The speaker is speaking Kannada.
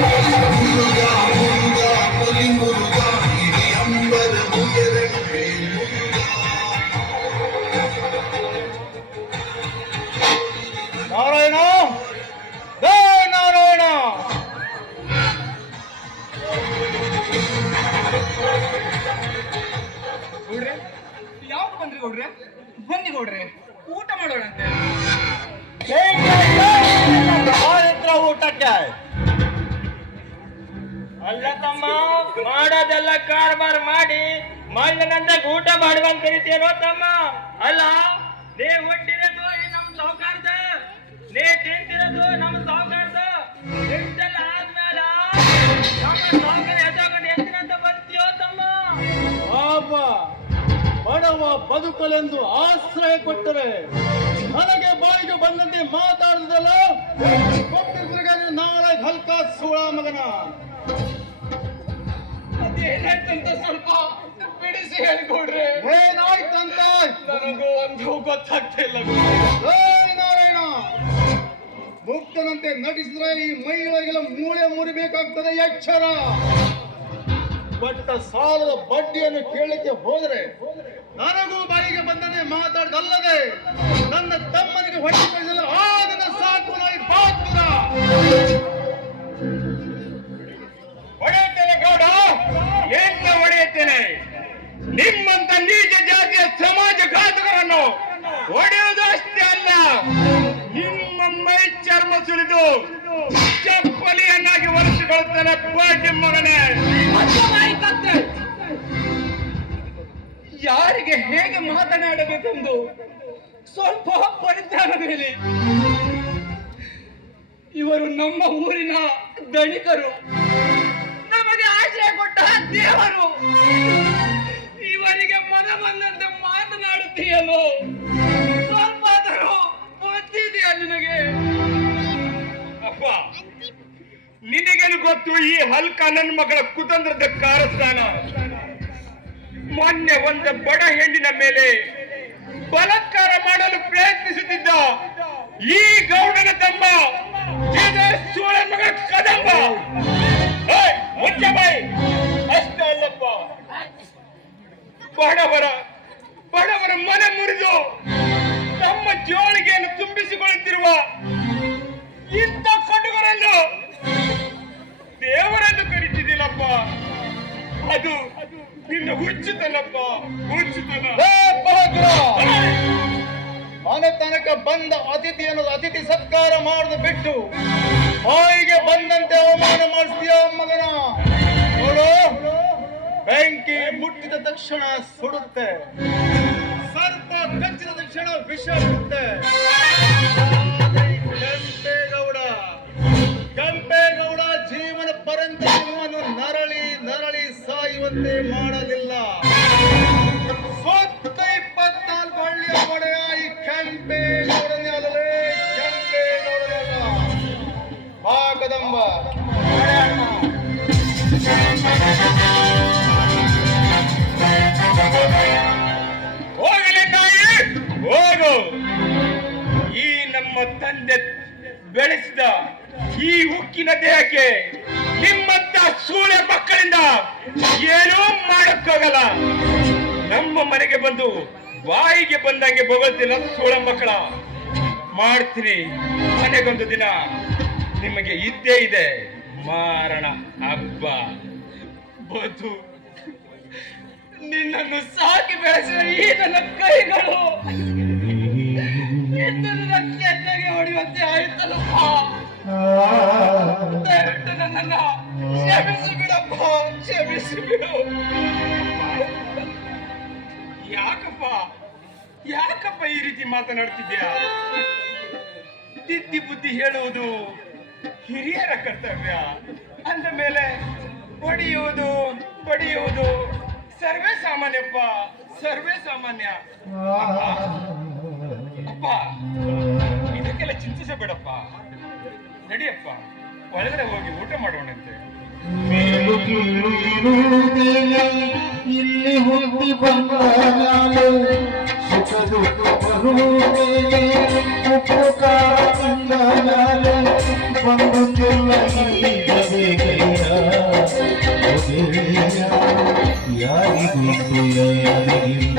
ನಾರಾಯಣ ಊಟ ಹತ್ರ ಊಟಕ್ಕೆ. ಅಲ್ಲ ತಮ್ಮ, ಮಾಡೋದೆಲ್ಲ ಕಾರ್ಬಾರ್ ಮಾಡಿ ಮಣ್ಣನಂದಾಗ ಊಟ ಮಾಡುವಂತ ಕರಿತೀರೋ ತಮ್ಮ. ಅಲ್ಲ, ನೀ ಹುಟ್ಟಿರೋದು ನಮ್ ಸೌಕಾರದ ನೀ ತಿಂತಿರೋದು ನಮ್ ಬದುಕಲೆಂದು ಆಶ್ರಯ ಕೊಟ್ಟರೆ ನನಗೆ ಬಾಯಿಗೆ ಬಂದಂತೆ ಮಾತಾಡಿದಲ್ಲ ಕೊಟ್ಟಿದ್ರೆ ನಾಳೆ ಹಲ್ಕ ಸೋಳ ಮಗನ. ಏನಾಯ್ತಂತ ಸ್ವಲ್ಪ ಬಿಡಿಸಿ ಹೇಳ್ಕೊಡ್ರಿ. ಏನಾಯ್ತಂತ ನನಗೂ ಒಂದು ಗೊತ್ತಾಗ್ತಿಲ್ಲ ನಾರಾಯಣ! ಮುಕ್ತನಂತೆ ನಟಿಸಿದ್ರೆ ಈ ಮಹಿಳೆಗಳ ಮೂಳೆ ಮುರಿಬೇಕಾಗ್ತದೆ ಎಚ್ಚರ. ಬಟ್ಟ ಸಾಲದ ಬಡ್ಡಿಯನ್ನು ಕೇಳಲಿಕ್ಕೆ ಹೋದರೆ ನನಗೂ ಬಾಯಿಗೆ ಬಂದನೆ ಮಾತಾಡದಲ್ಲದೆ ನನ್ನ ತಮ್ಮನಿಗೆ ಹೊಟ್ಟೆ ಕಳಿಸಲು ಆಗದ ಸಾಕು ನಾಯಿ ಪಾತ್ರ ಹೊಡೆಯುತ್ತೇನೆ ಗೌಡ ಏನ್ನ ಹೊಡೆಯುತ್ತೇನೆ? ನಿಮ್ಮಂತ ನೀಚ ಜಾತಿಯ ಸಮಾಜ ಘಾತಕರನ್ನು ಹೊಡೆಯುವುದು ಅಷ್ಟೇ ಅಲ್ಲ, ನಿಮ್ಮ ಮೈ ಚರ್ಮ ಸುಲಿದು ಚಪ್ಪಲಿಯನ್ನಾಗಿ ಒರೆಸಿಕೊಳ್ಳುತ್ತೇನೆ ಪಾಟಿ ಮಗನೇ. ಯಾರಿಗೆ ಹೇಗೆ ಮಾತನಾಡಬೇಕೆಂದು ಸ್ವಲ್ಪ ಪರಿಜ್ಞಾನದಲ್ಲಿ. ಇವರು ನಮ್ಮ ಊರಿನ ದಣಿಕರು ನಮಗೆ ಆಶ್ರಯ ಕೊಟ್ಟ ದೇವರು. ಇವರಿಗೆ ಮನ ಬಂದಂತೆ ಮಾತನಾಡುತ್ತೀಯಲ್ಲೋ. ಸ್ವಲ್ಪ ಗೊತ್ತಿದೆಯಾ ನಿನಗೆ? ಅಪ್ಪ, ನಿನಗೇನು ಗೊತ್ತು? ಈ ಹಲ್ಕ ನನ್ನ ಮಗಳ ಕುತಂತ್ರದ ಕಾರಸ್ಥಾನ. ಮೊನ್ನೆ ಒಂದ ಬಡ ಹೆಣ್ಣಿನ ಮೇಲೆ ಬಲತ್ಕಾರ ಮಾಡಲು ಪ್ರಯತ್ನಿಸುತ್ತಿದ್ದ ಈ ಗೌಡನ ತಮ್ಮ ಮಗ ಕದಂಬ. ಅಷ್ಟೇ ಅಲ್ಲಪ್ಪ ಬಡವರ ಬಡವರ ಮನೆ ಮುರಿದು ತಮ್ಮ ಜೋಳಿಗೆಯನ್ನು ತುಂಬಿಸಿಕೊಳ್ಳುತ್ತಿರುವ ಮನೆ ತನಕ ಬಂದ ಅತಿಥಿ ಅನ್ನೋದು ಅತಿಥಿ ಸತ್ಕಾರ ಮಾಡುದು ಬಿಟ್ಟು ಬಾಯಿಗೆ ಬಂದಂತೆ ಅವಮಾನ ಮಾಡಿಸ್ತೀಯ ಮಗನ? ಬೆಂಕಿ ಮುಟ್ಟಿದ ತಕ್ಷಣ ಸುಡುತ್ತೆ. ಸರ್ಪ ಕಚ್ಚಿದ ತಕ್ಷಣ ವಿಷ ಬಿಡುತ್ತೆ. ಕೆಂಪೇಗೌಡ ಜೀವನ ಪರಂತ ನರಳಿ ನರಳಿ ಸಾಯುವಂತೆ ಮಾಡಲಿಲ್ಲ. ನಮ್ಮ ತಂದೆ ಬೆಳೆಸಿದ ಈ ಉಕ್ಕಿನ ದೇಹಕ್ಕೆ ನಿಮ್ಮಂತ ಸೂಳೆ ಮಕ್ಕಳಿಂದ ಏನೂ ಮಾಡಕ್ಕಾಗಲ್ಲ. ನಮ್ಮ ಮನೆಗೆ ಬಂದು ಬಾಯಿಗೆ ಬಂದಂಗೆ ಬೊಗಳ್ತಿಲ್ಲ ಸೂಳ ಮಕ್ಕಳ. ಮಾಡ್ತೀನಿ. ಮನೆಗೊಂದು ದಿನ ನಿಮಗೆ ಇದ್ದೇ ಇದೆ. ಮಾರಣ ಹಬ್ಬ. ಬದು ನಿನ್ನನ್ನು ಸಾಕಿ ಬೆಳೆಸಿದ ಈ ನನ್ನ ಕೈಗಳು. ಹೊಡೆಯುವಂತೆ ಆಯಿತಲ್ಲಪ್ಪ. ದಯವಿಟ್ಟು ನನ್ನನ್ನ ಕ್ಷಮಿಸಿ ಬಿಡಪ್ಪ, ಕ್ಷಮಿಸಿ ಬಿಡು. ಯಾಕಪ್ಪ ಯಾಕಪ್ಪ ಈ ರೀತಿ ಮಾತನಾಡ್ತಿದ್ಯಾ? ತಿದ್ದಿ ಬುದ್ಧಿ ಹೇಳುವುದು ಹಿರಿಯರ ಕರ್ತವ್ಯ. ಅಂದ ಮೇಲೆ ಹೊಡೆಯುವುದು ಬಡಿಯುವುದು ಸರ್ವೇ ಸಾಮಾನ್ಯಪ್ಪ, ಸರ್ವೇ ಸಾಮಾನ್ಯ. ಅಪ್ಪ. ಚಿಂತಿಸಬೇಡಪ್ಪ. ನಡಿಯಪ್ಪ. ಒಳಗಡೆ ಹೋಗಿ ಊಟ ಮಾಡೋಣಂತೆ. ಇಲ್ಲಿ ಹೋಗಿ ಬಂದು ಇಲ್ಲಿ ಯಾರಿಗೂ ಯಾರಿಗಿಲ್ಲ.